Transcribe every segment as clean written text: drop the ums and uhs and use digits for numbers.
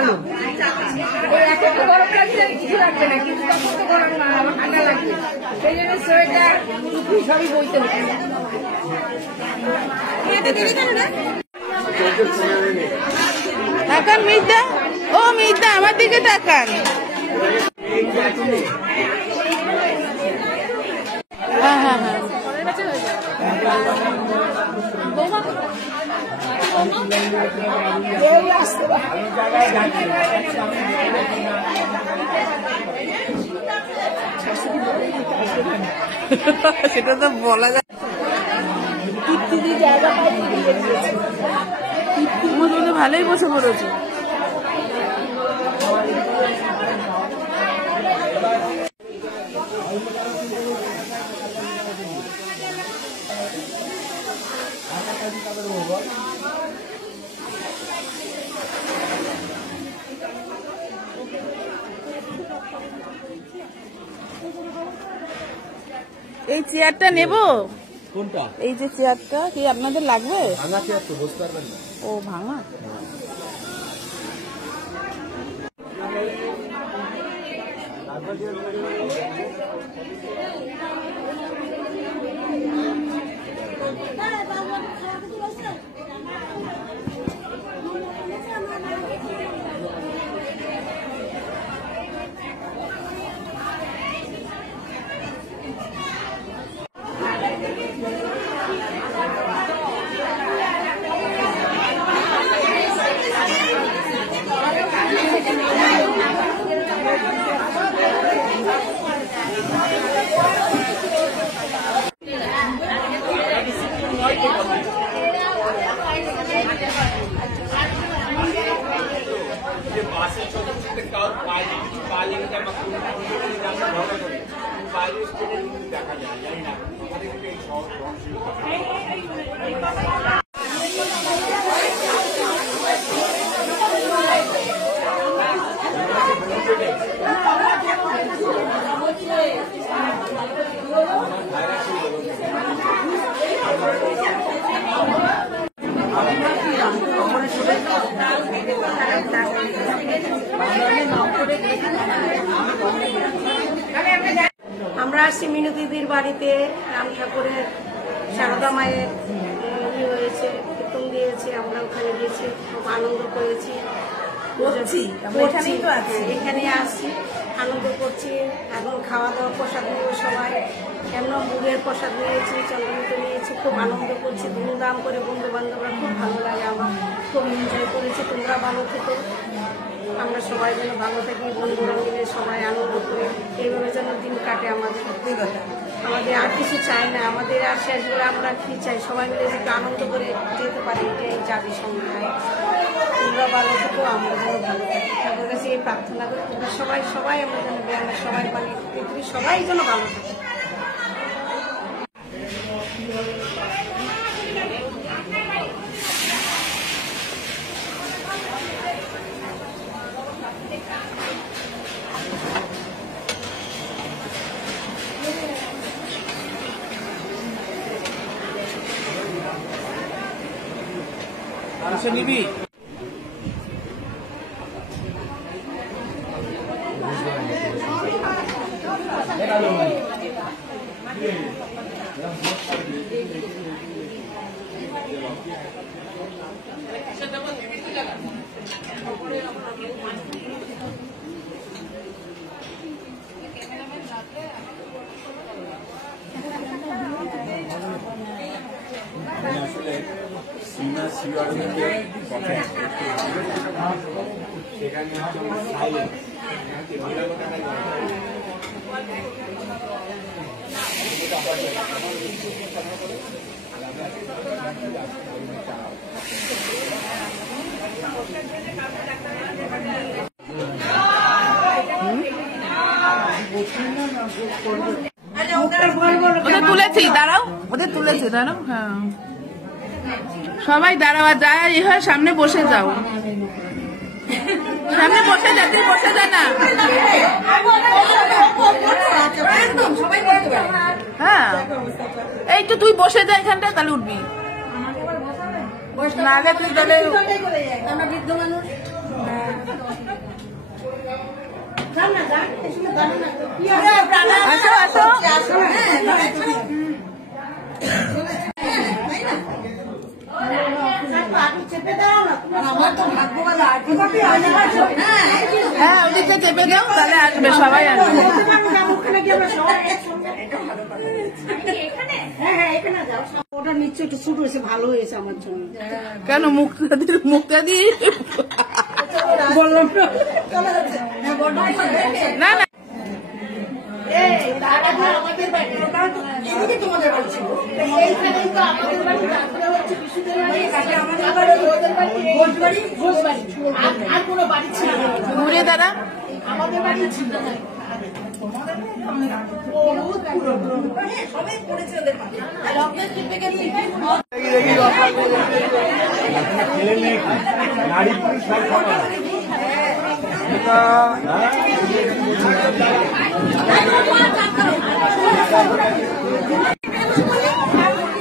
ভালো। এখন তো গরম লাগছে, কিছু লাগবে না, কিন্তু তখন তো গরম ঠান্ডা লাগবে, সেই জন্য সোয়েটার টুপি সবই বইতে হচ্ছে। তাকান মির্জা, ও মির্জা আমার দিকে তাকান। হ্যাঁ হ্যাঁ হ্যাঁ, সেটা তো বলা যায়। ভালোই বসে পড়েছে। এই চেয়ারটা নেব? কোনটা? এই যে চেয়ারটা কি আপনাদের লাগবে? ভাঙা চেয়ার তো, বসতে পারবেন না। ও ভাঙা। আমরা আসছি মিনু দিদির বাড়িতে। রাম ঠাকুরের সারদা মায়ের হয়েছে, কীর্তন দিয়েছে, আমরা ওখানে গিয়েছি, খুব আনন্দ করেছি। এখানে আসছি, আনন্দ করছি। এখন খাওয়া দাওয়া প্রসাদ নিয়ে সবাই, কেমন মুগের প্রসাদ নিয়েছি, চন্দ্রমিত নিয়েছি, খুব আনন্দ করছি ধুমধাম করে। বন্ধু বান্ধবরা খুব ভালো লাগে, আমার খুব এনজয় করেছি। তোমরা ভালো থেকো, আমরা সবাই যেন ভালো থাকি, বন্ধুরা মিলে সবাই আনন্দ করে এইভাবে যেন দিন কাটে আমাদের। আমাদের আর কিছু চাই না, আমাদের আর শেষ বেলা আমরা কি চাই, সবাই মিলে একটু আনন্দ করে যেতে পারি, এটাই যাবি সঙ্গে। তোমরা ভালো থেকো, আমরা যেন ভালো থাকি, ঠাকুরের কাছে এই প্রার্থনা করি। তোমরা সবাই সবাই আমরা যেন গ্রামের সবাই মানে পৃথিবীর সবাই যেন ভালো থাকে। নিবি সীমা শিবাকে সেখানে ওদের তুলেছি, দাঁড়াও, ওদের তুলেছি, দাঁড়াও। হ্যাঁ সবাই দাঁড়াও, যায় হয় সামনে বসে যাও, সামনে বসে যা, তুই বসে যা না। হ্যাঁ এই তো তুই বসে যা এখানটা, তাহলে উঠবি, নাহলে তুই তাহলে আসো আসো। হ্যাঁ ওদিকে চেপে দাও, তাহলে আসবে, সবাই আসবে। ওটা নিচ্ছে একটু শুট হয়েছে, ভালো হয়েছে আমার জন্য। কেন মুখটা দিয়ে বললাম না না ঘুরে দাঁড়া। আমাদের বাড়ি ছিল নারী পুরুষ সব সমান।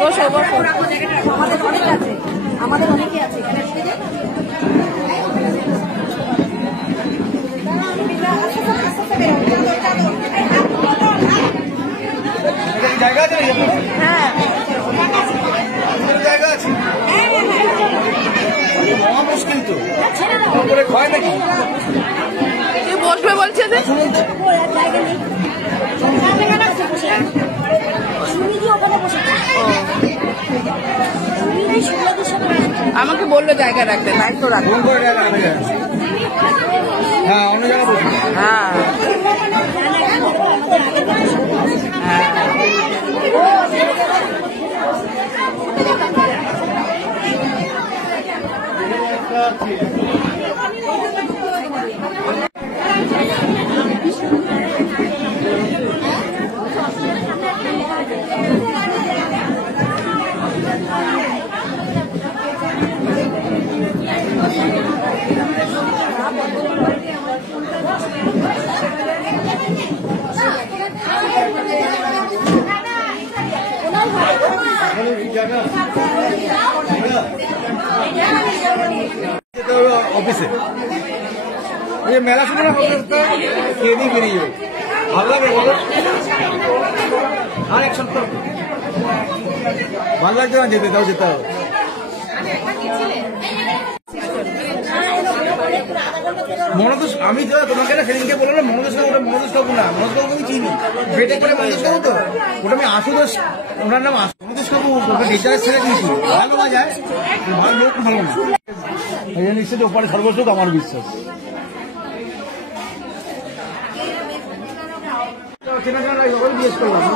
বসো বসো। আমাদের অনেক আছে, আমাদের অনেকে আছে এখানে। জায়গা আছে, হ্যাঁ জায়গা আছে, মহা মুশকিল তো করে হয় নাকি? তুই বসবে বলছে যে আমাকে বললো জায়গা রাখতে, নাই তো রাখবে। কোন করে জায়গা রাখা যায়? হ্যাঁ অন্য জায়গা বসে। হ্যাঁ অফিসে মেলা শুনে না খেয়ে দিয়ে বেরিয়ে যাবে, ভালো লাগে বলো? আর একশন তো ভালো লাগছে না, যেতে দাও, যেতে হবে। মনোজ, আমি তো তোমাকে না সেদিনকে বললাম মনোজ না, ওটা মনোজ বাবু না, মনোজ বাবু আমি চিনি, বেটে করে মনোজ বাবু তো, ওটা আমি আশুতোষ, ওনার নাম মনোজ বাবু, ওটা টিচারের ছেলে কিন্তু ভালো বাজায়, ভালো লোক ভালো না, এই জন্য নিশ্চয়ই ওপারে সর্বস্ব আমার বিশ্বাস।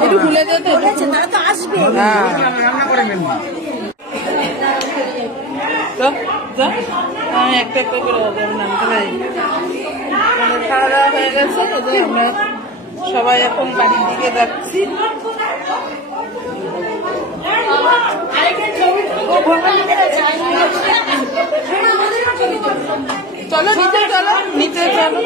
একটু খুলে দে তো। তারা তো আসবে। রান্না করে মেনু আমি একটা একটা করে নামতে পারি। খাওয়া দাওয়া হয়ে গেছে, আমরা সবাই এখন বাড়ির দিকে যাচ্ছি। চলো নিচে, চলো নিচে, চলো।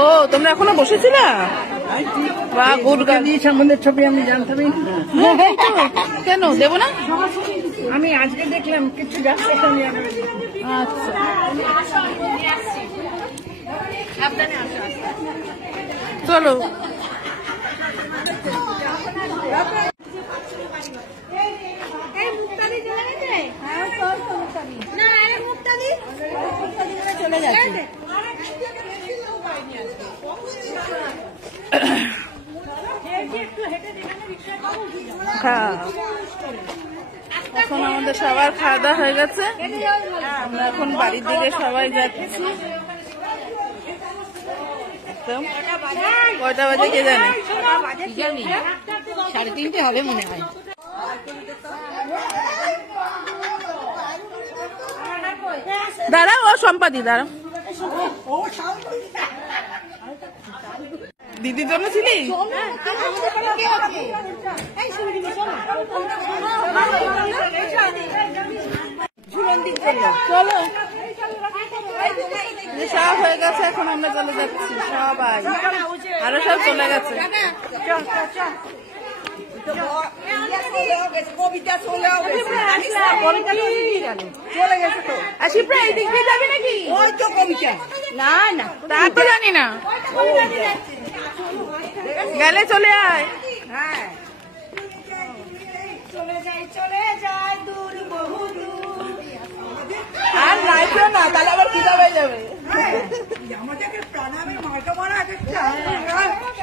ও তোমরা এখনো বসেছিলে? বাহ, গুড গার্ল। সম্বন্ধের ছবি আমি জানতামই না। কেন দেবো না? আমি আজকে দেখলাম কিছু যাচ্ছে। আচ্ছা চলো। চলে যাচ্ছে। হ্যাঁ, এখন আমাদের সবার খাওয়া দাওয়া হয়ে গেছে, আমরা এখন বাড়ির দিকে সবাই যাচ্ছি। একদম কয়টা বাজে কে জানে। 3:30 হবে মনে হয়। দাঁড়াও ও সম্পাদি দাঁড়াও। দিদির জন্য ছিলি? চলো সব হয়ে গেছে, এখন আমরা চলে যাচ্ছি সবাই, আরো সব চলে গেছে। শিপ্রা এই দিক দিয়ে যাবি নাকি? না না তা তো জানি না, গেলে চলে আয়। আর নাইছো না, তাহলে আবার কি হয়ে যাবে। আমাদেরকে প্রাণামে মাকে মারা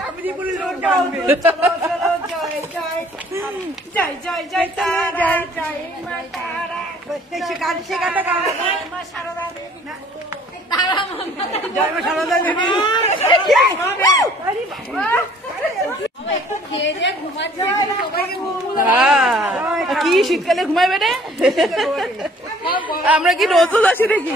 আমি বলি লোক কি শীতকালে ঘুমাইবে রে? আমরা কি রোজ রোজ আসি দেখি?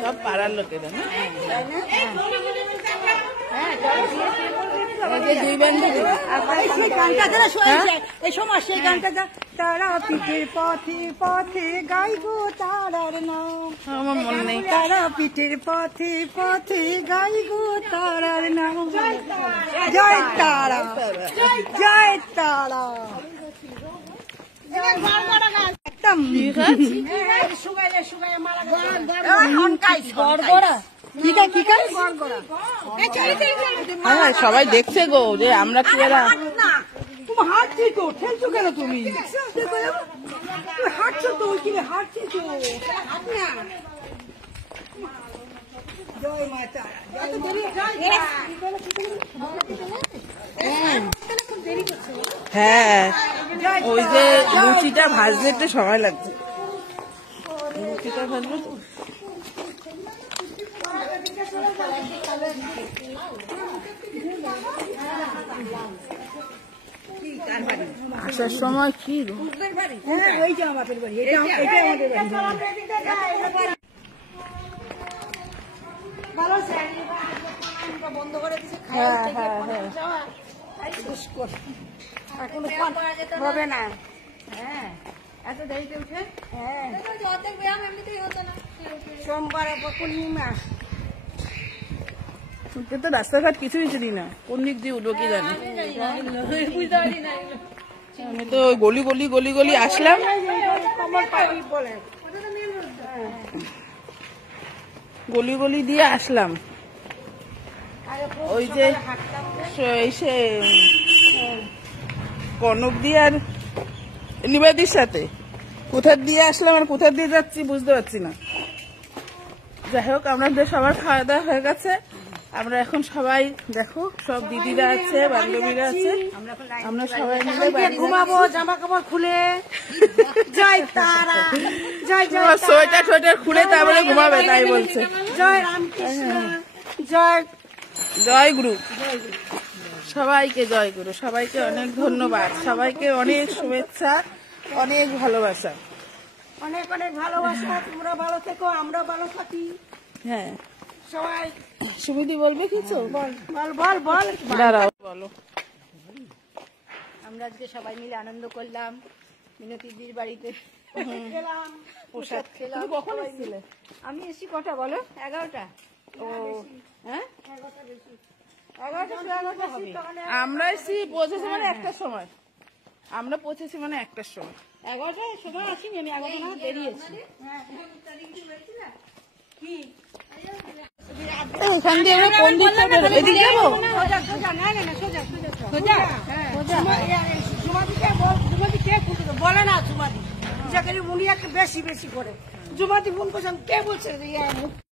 সব পাড়ার লোকেরা না, দুই বান্ধবী। এই সময় সেই গানটা তারা পিঠের পথে পথে গাইবো তারার নাম, আমার মনে নেই। তারা পিঠের পথে পথে গাইবো তারার নাম। জয় তারা, জয় তারা। একদম হ্যাঁ সবাই দেখছে গো যে আমরা কি এরা হাঁটছি তো, ঠেলছো কেন তুমি? হাঁটছো তো, ওইখানে হাঁটছি তো। জয় মাতা, হ্যাঁ ওই যে লুচিটা ভাজতে একটু সময় লাগছে, লুচিটা ভাজবে তো। আসার সময় কি ওই যে আমাদের বাড়ি, এটা আমাদের বাড়ি। বন্ধ করে দিচ্ছে, হবে না। হ্যাঁ এত দেরিতে উঠে, হ্যাঁ সোমবার পূর্ণিমা। উঠতে তো রাস্তাঘাট কিছুই চিনি না, কোন দিক দিয়ে উঠবো কি জানি। আমি তো গলি গলি গলি গলি আসলাম, গলি গলি দিয়ে আসলাম। ওই যে সে কনক দিয়ে আর নিবাদির সাথে কোথা দিয়ে আসলাম আর কোথা দিয়ে যাচ্ছি বুঝতে পারছি না। যাই হোক আমাদের সবার খাওয়া দাওয়া হয়ে গেছে, আমরা এখন সবাই দেখো সব দিদিরা আছে, বান্ধবীরা আছে, আমরা সবাই মিলে বাড়ি ঘুমাবো জামা কাপড় খুলে। জয় তারা, জয় জয় সোয়েটার টোয়েটার খুলে তারপরে ঘুমাবে তাই বলছে। জয় রামকৃষ্ণ, জয় জয় গুরু, সবাইকে জয় গুরু, সবাইকে অনেক ধন্যবাদ, সবাইকে অনেক শুভেচ্ছা, অনেক ভালোবাসা। অনেক অনেক ভালোবাসা। তোমরা ভালো থেকো, আমরা ভালো থাকি। হ্যাঁ সবাই সুবিধি বলবে কিছু? বল বল বল। দাঁড়াও বলো। আমরা আজকে সবাই মিলে আনন্দ করলাম, মিনতিদির বাড়িতে গেলাম, প্রসাদ খেলাম। তুমি কখন এসেছিলে? আমি এসছি কটা বলো? 11টা। ও হ্যাঁ 11টা হবে। আমরা এসেছি পৌঁছেছি মানে 1টার সময়, আমরা পৌঁছেছি মানে 1টার সময়। 11টার সময় আসিনি আমি, 11টা না বেরিয়েছি। এখান দিয়ে আমরা কোন দিকটা বেরোবো? এদিকে যাবো? সোজা সোজা, না না না সোজা সোজা সোজা। জুমাদি কে ফোন করে বলে না, জুমাদি যাকে উনি বেশি বেশি করে। জুমাদি ফোন করছেন, কে বলছে